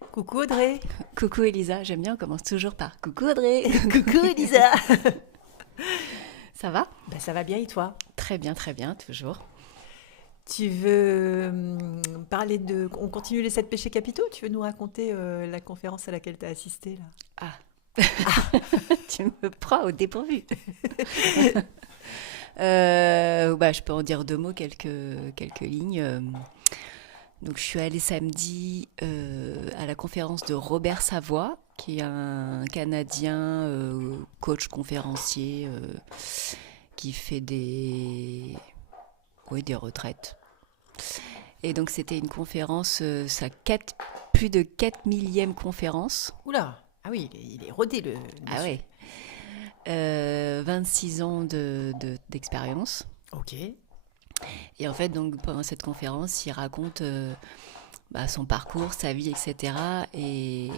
Coucou Audrey. Coucou Elisa, j'aime bien, on commence toujours par coucou Audrey. Coucou Elisa. Ça va? Ça va bien et toi? Très bien, toujours. Tu veux parler de... On continue les 7 péchés capitaux? Tu veux nous raconter la conférence à laquelle tu as assisté là? Ah, tu me prends au dépourvu. Je peux en dire deux mots, quelques lignes. Donc, je suis allée samedi à la conférence de Robert Savoie, qui est un Canadien coach conférencier qui fait des retraites. Et donc, c'était une conférence, plus de 4 millième conférence. Oula. Ah oui, il est rodé le Ah monsieur. ouais, 26 ans d'expérience. Ok. Et en fait, donc, pendant cette conférence, il raconte son parcours, sa vie, etc. Et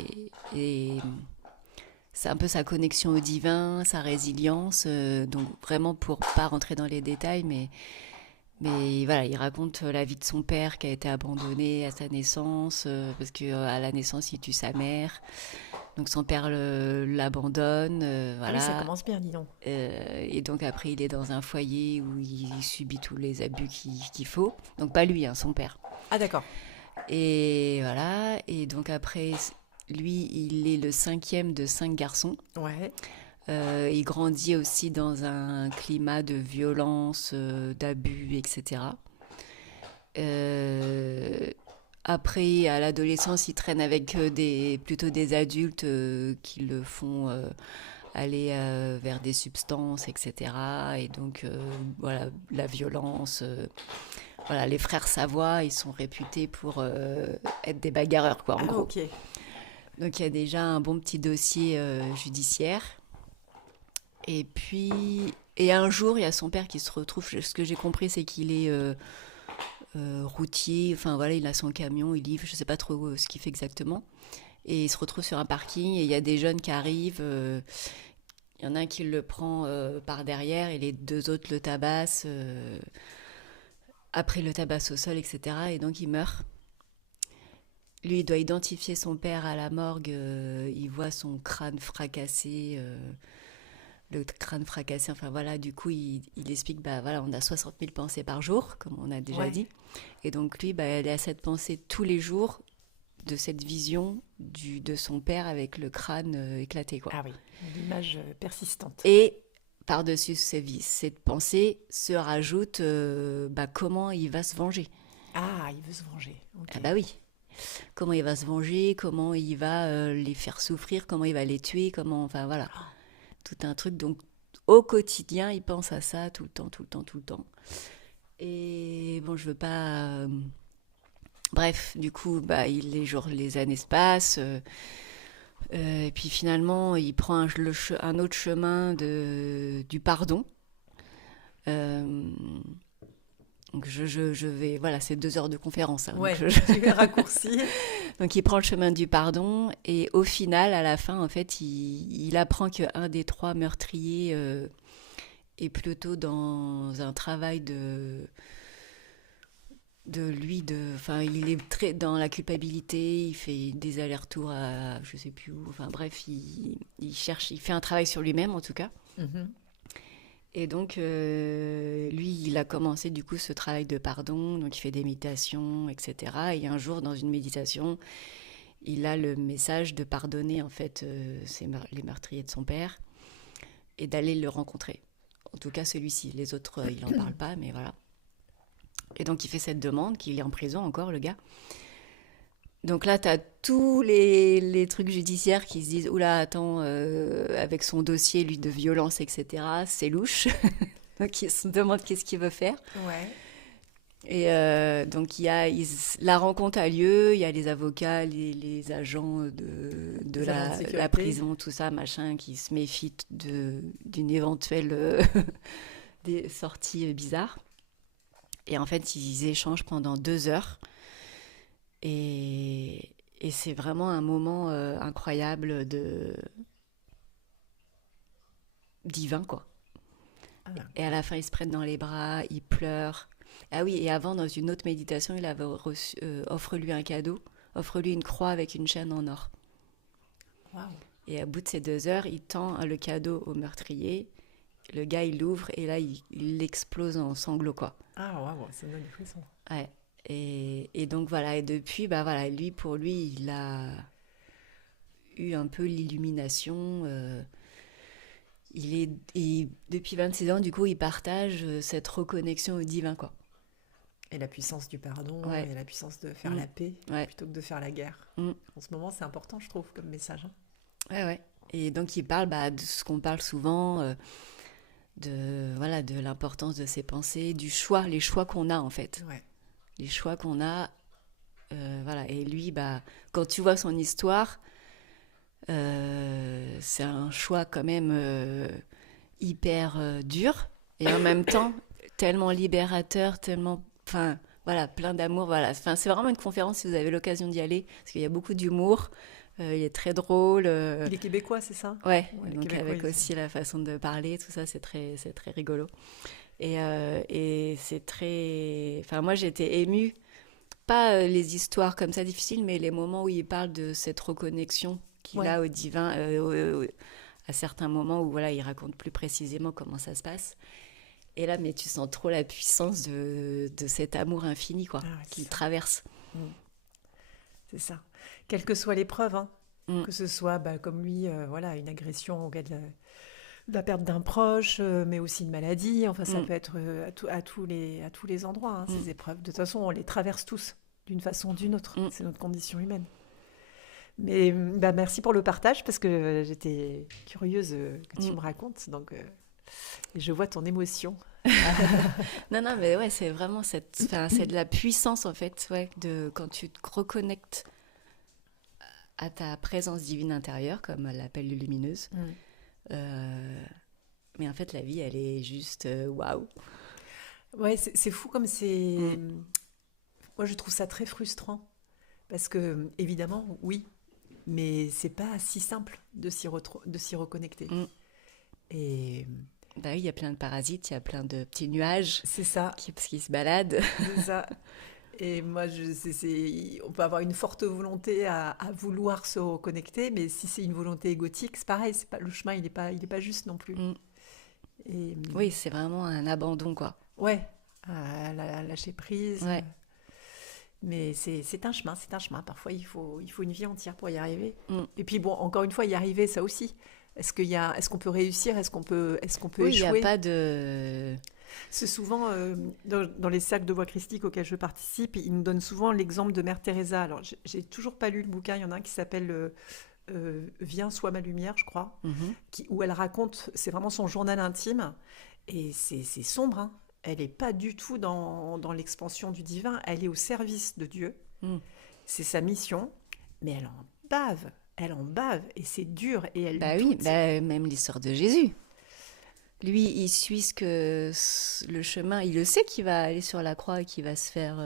c'est un peu sa connexion au divin, sa résilience. Donc, vraiment, pour pas rentrer dans les détails, mais voilà, il raconte la vie de son père qui a été abandonné à sa naissance, parce que à la naissance, il tue sa mère. Donc son père l'abandonne, Ah oui, ça voilà. commence bien, dis donc. Et donc après, il est dans un foyer où il subit tous les abus qu'il faut. Donc pas lui, hein, son père. Ah d'accord. Et voilà. Et donc après, lui, il est le cinquième de cinq garçons. Ouais. Il grandit aussi dans un climat de violence, d'abus, etc. Euh, Après, à l'adolescence, il traîne avec plutôt des adultes qui le font aller vers des substances, etc. Et donc, voilà, la violence. Voilà, les frères Savoie, ils sont réputés pour être des bagarreurs, quoi, en Ah gros. ok. Donc, il y a déjà un bon petit dossier judiciaire. Et puis, et un jour, il y a son père qui se retrouve. Ce que j'ai compris, c'est qu'il est routier. Enfin, voilà, il a son camion, il livre. Je sais pas trop ce qu'il fait exactement. Et il se retrouve sur un parking et il y a des jeunes qui arrivent. Il y en a un qui le prend par derrière et les deux autres le tabassent. Après, le tabasse au sol, etc. Et donc, il meurt. Lui, il doit identifier son père à la morgue. Il voit son crâne fracassé. Le crâne fracassé. Enfin voilà, du coup, il explique, bah voilà, on a 60 000 pensées par jour, comme on a déjà Ouais. dit. Et donc lui, bah, elle a cette pensée tous les jours de cette vision de son père avec le crâne éclaté, quoi. Ah oui. L'image persistante. Et par-dessus cette pensée se rajoute comment il va se venger. Ah, il veut se venger. Ok. Ah bah oui, comment il va se venger, comment il va les faire souffrir, comment il va les tuer, comment, enfin voilà, tout un truc. Donc au quotidien, il pense à ça tout le temps, tout le temps, tout le temps. Et bon, je veux pas. Bref, du coup, bah, les années se passent. Et puis finalement, il prend un autre chemin du pardon. Euh, donc je vais. Voilà, c'est 2 heures de conférence, hein, Ouais, tu veux raccourcir. donc il prend le chemin du pardon. Et au final, à la fin, en fait, il apprend qu'un des trois meurtriers est plutôt dans un travail enfin, il est très dans la culpabilité, il fait des allers-retours à je sais plus où, enfin bref, il cherche, il fait un travail sur lui-même en tout cas. Mhm. Et donc, lui, il a commencé du coup ce travail de pardon, donc il fait des méditations, etc. Et un jour, dans une méditation, il a le message de pardonner en fait les meurtriers de son père et d'aller le rencontrer. En tout cas, celui-ci. Les autres, il n'en parle pas, mais voilà. Et donc, il fait cette demande, qu'il est en prison encore, le gars. Donc là, tu as tous les trucs judiciaires qui se disent oula, attends, avec son dossier, lui, de violence, etc., c'est louche. Donc ils se demandent qu'est-ce qu'il veut faire. Ouais. Et donc la rencontre a lieu, il y a les avocats, les agents de Les agents de la sécurité. prison, tout ça, machin, qui se méfient d'une éventuelle des sorties bizarres. Et en fait, ils échangent pendant 2 heures. Et, et c'est vraiment un moment incroyable divin, quoi. Ah, Et à la fin, ils se prennent dans les bras, ils pleurent. Ah oui, et avant, dans une autre méditation, il avait offre lui un cadeau, offre-lui une croix avec une chaîne en or. Waouh. Et à bout de ces 2 heures, il tend le cadeau au meurtrier. Le gars, il l'ouvre et là, il explose en sanglots, quoi. Ah, waouh, ça me donne des frissons. Ouais. Et donc, voilà. Et depuis, bah voilà, pour lui, il a eu un peu l'illumination. Et depuis 26 ans, du coup, il partage cette reconnexion au divin, quoi. Et la puissance du pardon, Ouais. et la puissance de faire la paix, Ouais. plutôt que de faire la guerre. Mm. En ce moment, c'est important, je trouve, comme message. Hein. Ouais, ouais. Et donc, il parle de ce qu'on parle souvent, de l'importance de ses pensées, du choix, les choix qu'on a, en fait. Ouais. Les choix qu'on a, voilà. Et lui, quand tu vois son histoire, c'est un choix quand même hyper dur, et en même temps, tellement libérateur, tellement... Enfin, voilà, plein d'amour, voilà. Enfin, c'est vraiment une conférence, si vous avez l'occasion d'y aller, parce qu'il y a beaucoup d'humour, il est très drôle. Il est québécois, c'est ça? Ouais, Les donc Québécois, avec aussi la façon de parler, tout ça, c'est très rigolo. Et c'est très... Enfin, moi, j'ai été émue, pas les histoires comme ça difficiles, mais les moments où il parle de cette reconnexion qu'il Ouais. a au divin, à certains moments où voilà, il raconte plus précisément comment ça se passe. Et là, mais tu sens trop la puissance de cet amour infini, quoi, Ah ouais, c'est qu'il ça. traverse. C'est ça. Quelle que soit l'épreuve, hein, Mm. que ce soit comme lui, voilà, une agression au cas de la perte d'un proche, mais aussi une maladie. Enfin, ça Mm. peut être à tous les endroits, hein, Mm. ces épreuves. De toute façon, on les traverse tous, d'une façon ou d'une autre. Mm. C'est notre condition humaine. Mais merci pour le partage, parce que j'étais curieuse que tu Mm. me racontes. Donc, et je vois ton émotion. Non, mais ouais, c'est vraiment c'est de la puissance, en fait, ouais, quand tu te reconnectes à ta présence divine intérieure, comme elle l'appelle les lumineuses. Euh, mais en fait, la vie, elle est juste waouh. Ouais, c'est fou comme c'est. Mm. Moi, je trouve ça très frustrant. Parce que, évidemment, oui, mais c'est pas si simple de s'y reconnecter. Mm. Et Bah oui, il y a plein de parasites, il y a plein de petits nuages c'est ça, qui se baladent. c'est ça. Et moi, on peut avoir une forte volonté à vouloir se reconnecter, mais si c'est une volonté égotique, c'est pareil, c'est pas, le chemin, il est pas juste non plus. Mm. Et Oui, c'est vraiment un abandon, quoi. ouais, à lâcher prise. Ouais. Mais c'est un chemin, c'est un chemin. Parfois, il faut une vie entière pour y arriver. Mm. Et puis, bon, encore une fois, y arriver, ça aussi. Est-ce qu'on peut réussir? Est-ce qu'on peut Oui, il n'y a échouer? pas de... C'est souvent, dans les cercles de voix christique auxquels je participe, ils nous donnent souvent l'exemple de Mère Teresa. Alors, j'ai toujours pas lu le bouquin. Il y en a un qui s'appelle Viens, sois ma lumière, je crois, Mhm. où elle raconte, c'est vraiment son journal intime. Et c'est sombre, hein. Elle n'est pas du tout dans l'expansion du divin. Elle est au service de Dieu. Mm. C'est sa mission. Mais elle en bave. Elle en bave. Et c'est dur. Et elle Bah oui, doute. même l'histoire de Jésus. Lui, il suit le chemin, il le sait qu'il va aller sur la croix et qu'il va se faire...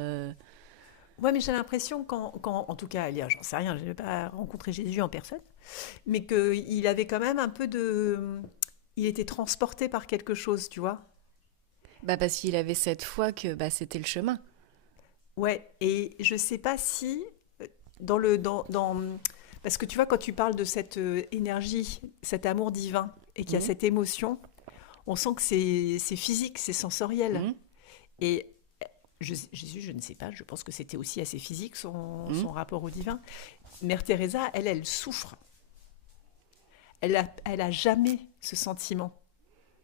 Ouais, mais j'ai l'impression en tout cas, j'en sais rien, je n'ai pas rencontré Jésus en personne, mais qu'il avait quand même un peu de... Il était transporté par quelque chose, tu vois. parce qu'il avait cette foi que c'était le chemin. Ouais, et je sais pas si parce que tu vois, quand tu parles de cette énergie, cet amour divin, et qu'il y a Mhm. cette émotion, on sent que c'est physique, c'est sensoriel. Mhm. Et Jésus, je ne sais pas, je pense que c'était aussi assez physique Mhm. son rapport au divin. Mère Teresa, elle souffre. Elle a jamais ce sentiment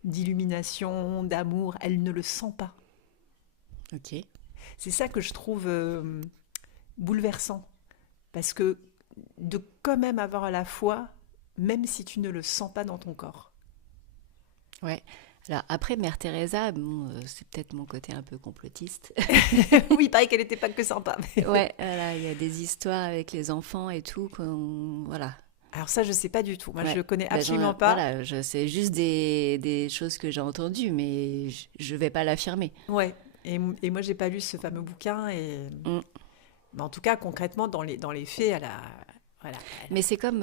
d'illumination, d'amour. Elle ne le sent pas. Ok. C'est ça que je trouve bouleversant. Parce que de quand même avoir la foi, même si tu ne le sens pas dans ton corps. Ouais. Alors après, Mère Teresa, bon, c'est peut-être mon côté un peu complotiste. Oui, pareil qu'elle n'était pas que sympa. Ouais, voilà, il y a des histoires avec les enfants et tout, voilà. Alors ça, je ne sais pas du tout. Moi, je Ouais. ne connais Ben, absolument pas. voilà, je sais juste des choses que j'ai entendues, mais je vais pas l'affirmer. Ouais. Et moi, j'ai pas lu ce fameux bouquin. Mm. Mais en tout cas, concrètement, dans les faits, voilà, Mais c'est comme,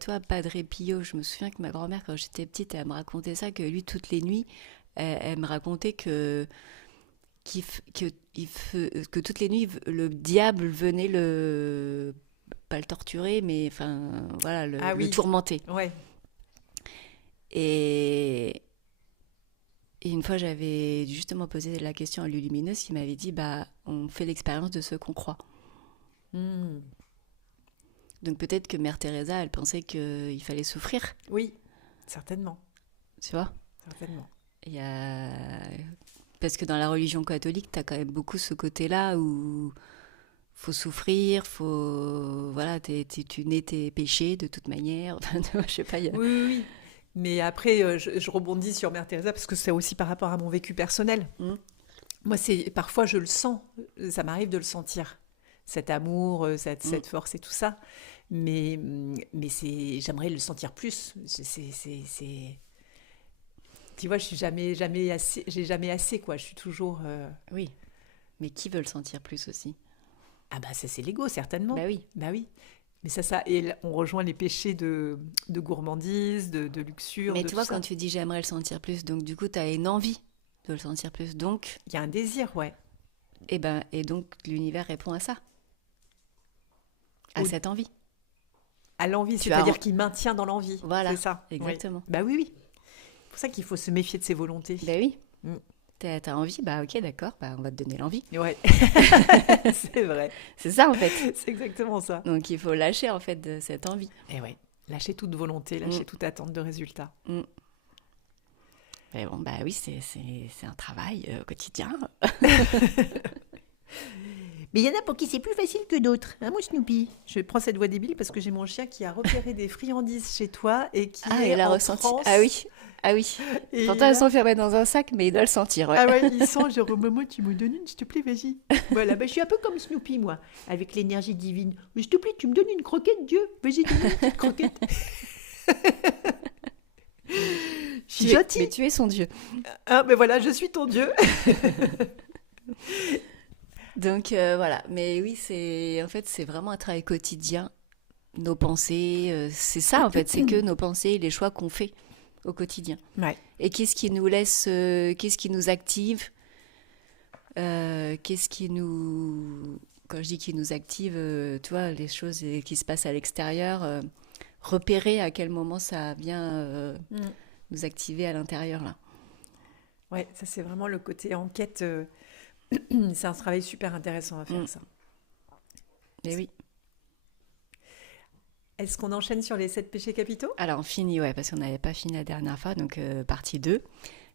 toi, Padre Pio, je me souviens que ma grand-mère, quand j'étais petite, elle me racontait ça, que lui, toutes les nuits, elle me racontait que toutes les nuits, le diable venait pas le torturer, mais enfin, voilà, Ah le oui, tourmenter. ouais. Et, et une fois, j'avais justement posé la question à Lulumineuse qui m'avait dit, bah, on fait l'expérience de ce qu'on croit. Hmm. Donc peut-être que Mère Teresa, elle pensait qu'il fallait souffrir, Oui, certainement, tu vois. certainement. Il y a... Parce que dans la religion catholique, tu as quand même beaucoup ce côté-là où faut souffrir, voilà, tu nais tes péchés de toute manière. Enfin, je sais pas, Oui, oui, oui. Mais après, je rebondis sur Mère Teresa parce que c'est aussi par rapport à mon vécu personnel. Hmm. Moi, parfois je le sens, ça m'arrive de le sentir, cet amour, cette force et tout ça. Mais j'aimerais le sentir plus. Tu vois, je suis jamais assez, j'ai jamais assez quoi. Je suis toujours. Oui, mais qui veut le sentir plus aussi? Ah bah ça c'est l'ego certainement. Bah oui. Bah oui. Mais et on rejoint les péchés de gourmandise, de luxure, Mais de tu tout vois, quand ça. tu dis j'aimerais le sentir plus, donc du coup, tu as une envie de le sentir plus. Donc, Il y a un désir, ouais. et donc l'univers répond à ça, à Au- cette envie. À l'envie, Tu as, c'est-à-dire qu'il maintient dans l'envie. voilà, C'est ça. Oui. exactement. Bah oui, oui. C'est pour ça qu'il faut se méfier de ses volontés. Ben oui. Mm. T'as envie, bah ok, d'accord, bah on va te donner l'envie. Ouais, c'est vrai. C'est ça en fait. C'est exactement ça. Donc il faut lâcher en fait de cette envie. Et ouais, lâcher toute volonté, Mm. lâcher toute attente de résultat. Mm. Mais bon, bah oui, c'est un travail au quotidien. Mais il y en a pour qui c'est plus facile que d'autres, hein, mon Snoopy. Je prends cette voix débile parce que j'ai mon chien qui a repéré des friandises chez toi et qui Ah, est elle a en ressenti. transe. Ah oui, ah oui. Et Pourtant, il elles a- sont fermées dans un sac, mais il doit le sentir, ouais. Ah ouais, il sent, genre, maman, tu me donnes une, s'il te plaît, vas-y. Voilà, bah, je suis un peu comme Snoopy, moi, avec l'énergie divine. Mais s'il te plaît, tu me donnes une croquette, Dieu. Vas-y, donne-moi une petite croquette. Je suis Mais gentille. tu es son dieu. Ah, mais voilà, je suis ton Dieu. Donc voilà, mais oui, en fait, c'est vraiment un travail quotidien. Nos pensées, c'est ça en fait, c'est que nos pensées, les choix qu'on fait au quotidien. Ouais. Et qu'est-ce qui nous active, qu'est-ce qui nous, quand je dis qui nous active, tu vois, les choses qui se passent à l'extérieur, repérer à quel moment ça vient Mm. nous activer à l'intérieur là. Ouais, ça c'est vraiment le côté enquête. C'est un travail super intéressant à faire, Mm. ça. Et oui. Est-ce qu'on enchaîne sur les 7 péchés capitaux? Alors on finit, ouais, parce qu'on n'avait pas fini la dernière fois, donc partie 2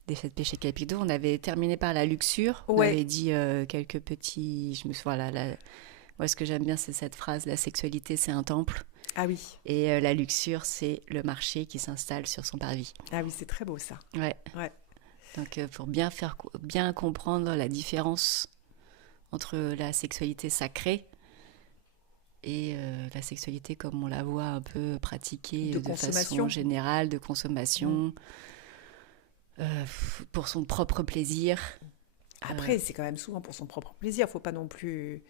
des 7 péchés capitaux. On avait terminé par la luxure, on Ouais. avait dit quelques petits... Je me souviens, moi ce que j'aime bien c'est cette phrase, la sexualité c'est un temple, Ah oui. et la luxure c'est le marché qui s'installe sur son parvis. Ah oui, c'est très beau ça. Ouais. Ouais. Donc pour bien comprendre la différence entre la sexualité sacrée et la sexualité comme on la voit un peu pratiquée De de façon consommation. générale, de consommation, pour son propre plaisir. Après, c'est quand même souvent pour son propre plaisir. Faut pas non plus.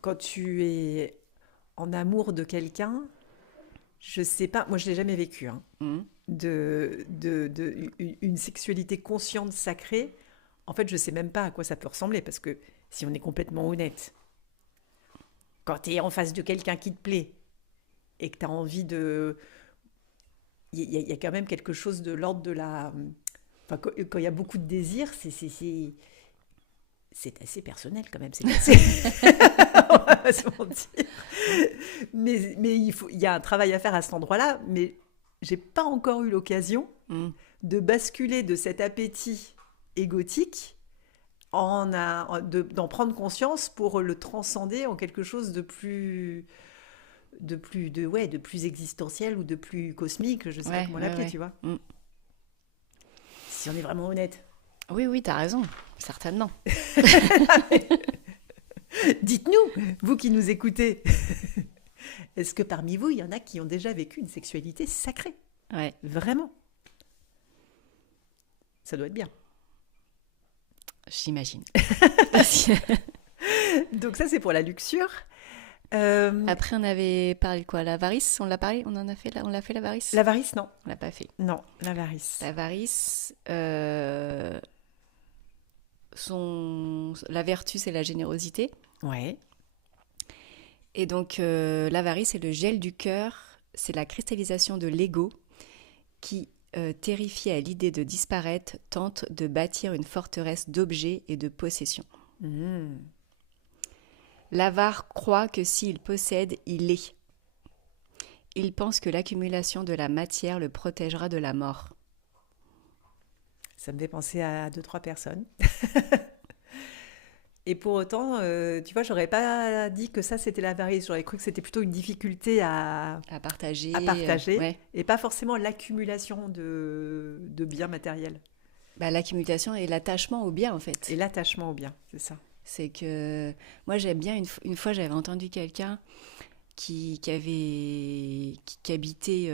Quand tu es en amour de quelqu'un, je sais pas, moi je l'ai jamais vécu, hein, Mhm. une sexualité consciente, sacrée. En fait, je sais même pas à quoi ça peut ressembler parce que si on est complètement honnête, quand tu es en face de quelqu'un qui te plaît et que tu as envie de. Il y a quand même quelque chose de l'ordre de la. Enfin, quand il y a beaucoup de désir, c'est assez personnel quand même. C'est assez. On va pas se mentir. Mais il y a un travail à faire à cet endroit-là. Mais j'ai pas encore eu l'occasion Mhm. de basculer de cet appétit égotique d'en prendre conscience pour le transcender en quelque chose de plus de plus existentiel ou de plus cosmique, je sais pas Ouais, comment ouais, l'appeler, ouais. tu vois. Mhm. Si on est vraiment honnête. Oui, oui, t'as raison, certainement. Dites-nous, vous qui nous écoutez, est-ce que parmi vous, il y en a qui ont déjà vécu une sexualité sacrée? Ouais. Vraiment? Ça doit être bien. J'imagine. Donc ça, c'est pour la luxure. Après, on avait parlé de quoi? L'avarice, on l'a parlé? On l'a fait l'avarice? L'avarice, non. On l'a pas fait. Non, l'avarice. L'avarice, la vertu, c'est la générosité. Ouais. Et donc, l'avarice, c'est le gel du cœur, c'est la cristallisation de l'ego qui, terrifié à l'idée de disparaître, tente de bâtir une forteresse d'objets et de possessions. Mmh. L'avare croit que s'il possède, il est. Il pense que l'accumulation de la matière le protégera de la mort. Ça me fait penser à deux, trois personnes. Et pour autant, tu vois, j'aurais pas dit que ça, c'était l'avarice. J'aurais cru que c'était plutôt une difficulté À partager, à partager ouais. et pas forcément l'accumulation de biens matériels. Bah, l'accumulation et l'attachement au bien, en fait. Et l'attachement au bien, c'est ça. C'est que moi, j'aime bien, une fois, j'avais entendu quelqu'un qui habitait,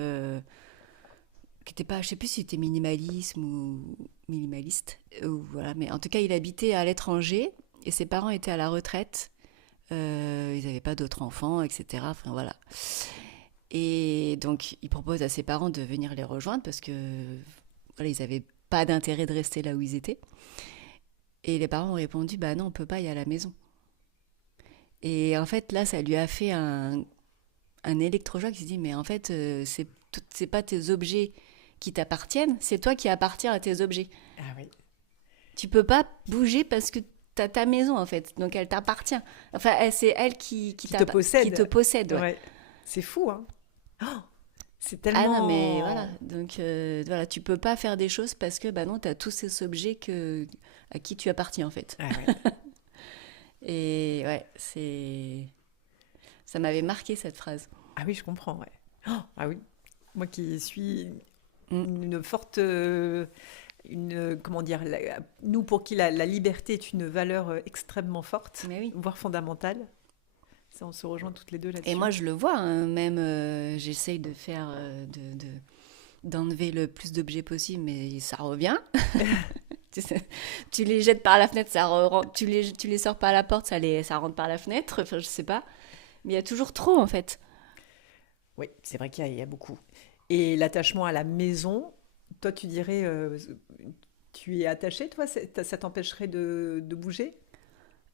qui n'était pas, je sais plus si c'était minimalisme ou minimaliste, ou voilà, mais en tout cas, il habitait à l'étranger et ses parents étaient à la retraite. Ils n'avaient pas d'autres enfants, etc. Enfin voilà. Et donc, il propose à ses parents de venir les rejoindre parce que voilà, ils n'avaient pas d'intérêt de rester là où ils étaient. Et les parents ont répondu, bah non, on peut pas, il y a la maison. Et en fait, là, ça lui a fait un électrochoc. Il s'est dit, mais en fait, c'est pas tes objets qui t'appartiennent, c'est toi qui appartiens à tes objets. Ah oui. Tu peux pas bouger parce que t'as ta maison, en fait. Donc, elle t'appartient. Enfin, c'est elle qui Qui te possède. qui te possède, ouais. Ouais. C'est fou, hein. Oh, c'est Ah non, tellement... mais voilà. Donc, voilà, tu peux pas faire des choses parce que, bah non, t'as tous ces objets à qui tu appartiens, en fait. Ah ouais. Et ouais, ça m'avait marqué cette phrase. Ah oui, je comprends, ouais. Oh, ah oui. Moi qui suis Mm. une forte... comment dire, nous pour qui la liberté est une valeur extrêmement forte, Mais oui. voire fondamentale. Ça, on se rejoint toutes les deux là-dessus. Et moi, je le vois, hein, même j'essaye de faire, d'enlever le plus d'objets possible, mais ça revient. Tu les jettes par la fenêtre, tu les sors par la porte, ça rentre par la fenêtre. Enfin, je sais pas. Mais il y a toujours trop, en fait. Oui, c'est vrai qu'il y a beaucoup. Et l'attachement à la maison, toi, tu dirais, tu es attaché, toi, ça t'empêcherait de bouger?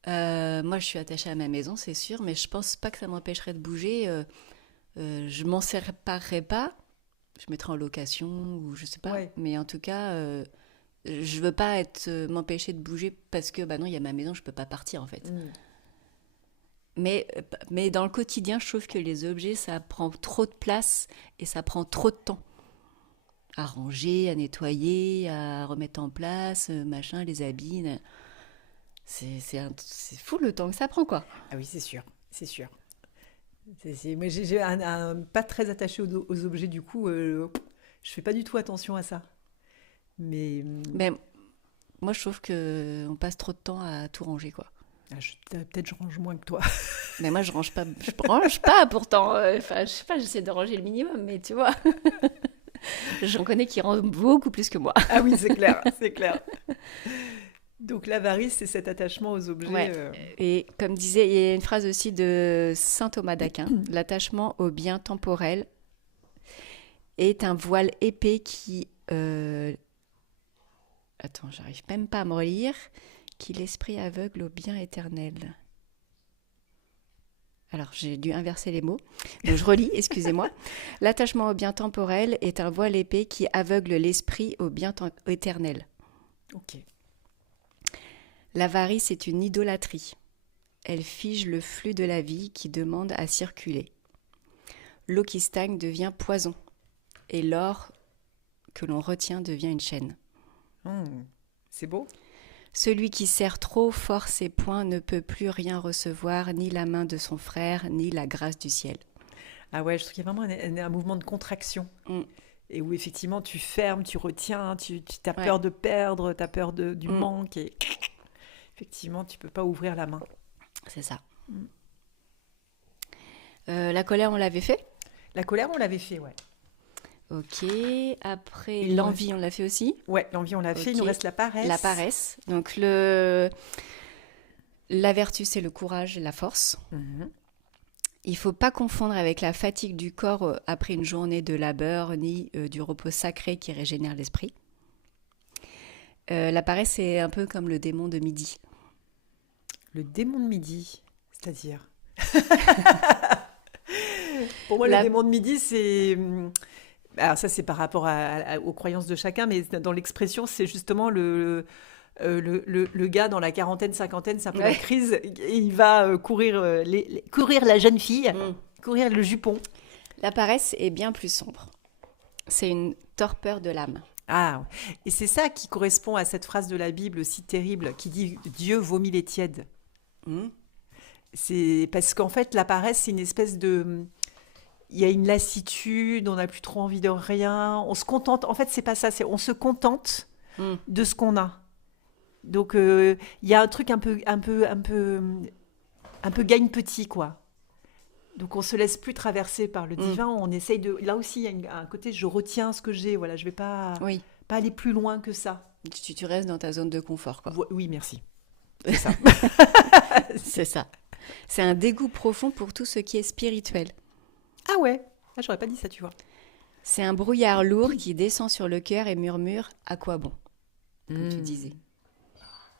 Moi, je suis attachée à ma maison, c'est sûr, mais je pense pas que ça m'empêcherait de bouger. Je m'en séparerais pas. Je mettrais en location ou je sais pas. Ouais. Mais en tout cas, je veux pas m'empêcher de bouger parce que bah non, il y a ma maison, je peux pas partir en fait. Mm. Mais dans le quotidien, je trouve que les objets, ça prend trop de place et ça prend trop de temps. À ranger, à nettoyer, à remettre en place, machin, les habits. C'est fou le temps que ça prend, quoi. Ah oui, c'est sûr, c'est sûr. Moi, j'ai pas très attaché aux objets, du coup, je fais pas du tout attention à ça. Mais Mais moi, je trouve que on passe trop de temps à tout ranger, quoi. peut-être je range moins que toi. Mais moi, je range pas. Je range pas pourtant. Enfin, je sais pas, j'essaie de ranger le minimum, mais tu vois, j'en connais qui rangent beaucoup plus que moi. Ah oui, c'est clair, c'est clair. Donc l'avarice, c'est cet attachement aux objets. Ouais. Et comme disait, il y a une phrase aussi de saint Thomas d'Aquin, l'attachement aux biens temporels est un voile épais qui... Attends, j'arrive même pas à me relire. Qui l'esprit aveugle au bien éternel. Alors, j'ai dû inverser les mots. Donc, je relis, excusez-moi. L'attachement au bien temporel est un voile épais qui aveugle l'esprit au bien éternel. Ok. L'avarice est une idolâtrie. Elle fige le flux de la vie qui demande à circuler. L'eau qui stagne devient poison. Et l'or que l'on retient devient une chaîne. C'est beau. Celui qui serre trop fort ses poings ne peut plus rien recevoir, ni la main de son frère, ni la grâce du ciel. Ah ouais, je trouve qu'il y a vraiment un mouvement de contraction. Mm. Et où effectivement tu fermes, tu retiens, tu as Ouais. peur de perdre, tu as peur du Mm. manque. Et effectivement, tu peux pas ouvrir la main. C'est ça. Mm. La colère, on l'avait fait. La colère, on l'avait fait, ouais. Ok. Après, Il nous l'envie, on l'a fait aussi. Ouais, l'envie, on l'a fait. Il nous Ok. reste la paresse. La paresse. Donc, la vertu, c'est le courage et la force. Mhm. Il ne faut pas confondre avec la fatigue du corps après une journée de labeur, ni du repos sacré qui régénère l'esprit. La paresse, c'est un peu comme le démon de midi. Le démon de midi, c'est-à-dire Pour moi, La- le démon de midi, c'est... Alors ça, c'est par rapport aux croyances de chacun, mais dans l'expression, c'est justement le gars dans la quarantaine, cinquantaine, c'est un peu la Ouais. crise, et il va courir, courir la jeune fille, Mm. courir le jupon. La paresse est bien plus sombre. C'est une torpeur de l'âme. Ah, et c'est ça qui correspond à cette phrase de la Bible si terrible qui dit Dieu vomit les tièdes. Mm. C'est parce qu'en fait, la paresse, c'est une espèce de... Il y a une lassitude, on n'a plus trop envie de rien, on se contente. En fait, c'est pas ça, c'est on se contente Mm. de ce qu'on a. Donc, il y a un truc un peu gagne petit, quoi. Donc, on se laisse plus traverser par le divin. On essaye de. Là aussi, il y a un côté, je retiens ce que j'ai. Voilà, je vais pas Oui, aller plus loin que ça. tu restes dans ta zone de confort, quoi. Oui, merci. C'est ça. C'est ça. C'est un dégoût profond pour tout ce qui est spirituel. Ah ouais. Ah, j'aurais pas dit ça, tu vois. C'est un brouillard lourd qui descend sur le cœur et murmure « à quoi bon ?» Comme tu disais.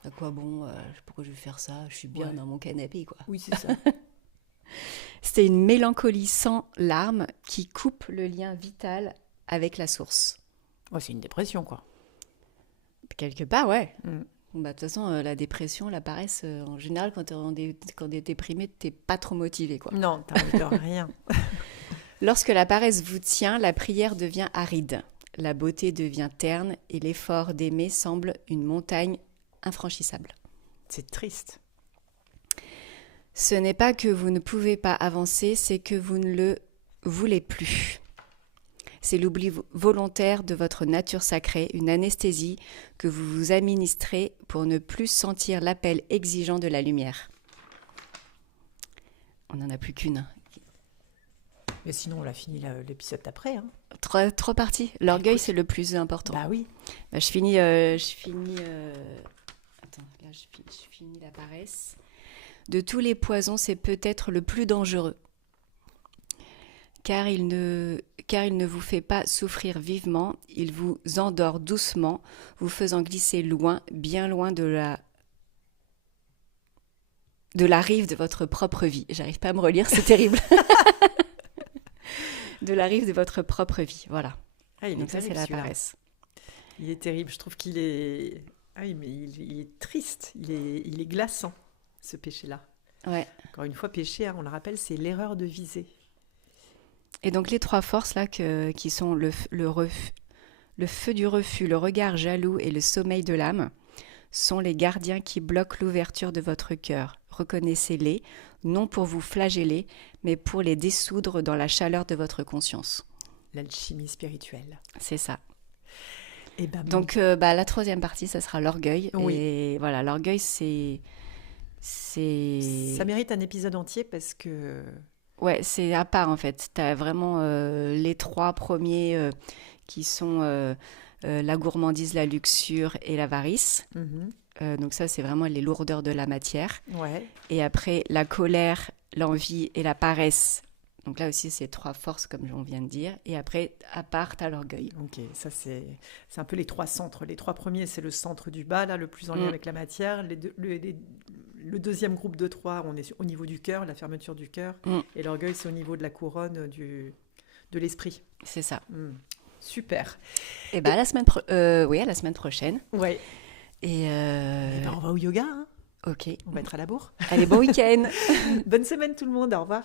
À quoi bon pourquoi je vais faire ça? Je suis bien Ouais. dans mon canapé, quoi. Oui, c'est ça. C'est une mélancolie sans larmes qui coupe le lien vital avec la source. Oh, c'est une dépression, quoi. Quelque part, ouais. Mm. Bon, bah, de toute façon, la dépression, la paresse, en général, quand t'es déprimé, t'es pas trop motivé, quoi. Non, t'as envie de rien. Lorsque la paresse vous tient, la prière devient aride, la beauté devient terne et l'effort d'aimer semble une montagne infranchissable. C'est triste. Ce n'est pas que vous ne pouvez pas avancer, c'est que vous ne le voulez plus. C'est l'oubli volontaire de votre nature sacrée, une anesthésie que vous vous administrez pour ne plus sentir l'appel exigeant de la lumière. On n'en a plus qu'une. Mais sinon, on l'a fini l'épisode d'après. Hein. Trois parties. L'orgueil, Écoute. c'est le plus important. Bah oui. Bah, je finis. Attends, là, je finis la paresse. De tous les poisons, c'est peut-être le plus dangereux. Car il ne vous fait pas souffrir vivement, il vous endort doucement, vous faisant glisser loin, bien loin de la rive de votre propre vie. J'arrive pas à me relire, c'est terrible. De la rive de votre propre vie, voilà. Ah, il est Donc ça, c'est terrible, la celui-là. paresse. Il est terrible. Je trouve qu'il est... Ah oui, mais il est triste. Il est glaçant, ce péché-là. Ouais. Encore une fois, péché, hein, on le rappelle, c'est l'erreur de viser. Et donc les trois forces là qui sont le feu du refus, le regard jaloux et le sommeil de l'âme sont les gardiens qui bloquent l'ouverture de votre cœur. Reconnaissez-les, non pour vous flageller, mais pour les dissoudre dans la chaleur de votre conscience. L'alchimie spirituelle. C'est ça. Et ben, Donc la troisième partie, ça sera l'orgueil. Oui. Et voilà, l'orgueil, c'est... ça mérite un épisode entier parce que... Ouais, c'est à part en fait. Tu as vraiment les trois premiers qui sont la gourmandise, la luxure et l'avarice. Donc ça, c'est vraiment les lourdeurs de la matière. Ouais. Et après, la colère, l'envie et la paresse. Donc là aussi, c'est trois forces, comme on vient de dire. Et après, à part, tu as l'orgueil. Ok, ça c'est un peu les trois centres. Les trois premiers, c'est le centre du bas, là, le plus en lien avec la matière. Le deuxième groupe de trois, on est au niveau du cœur, la fermeture du cœur. Et l'orgueil, c'est au niveau de la couronne de l'esprit. C'est ça. Super. Et à la semaine prochaine. Ouais. Et ben, on va au yoga, hein. Ok. On va être à la bourre. Allez, bon week-end. Bonne semaine tout le monde, au revoir.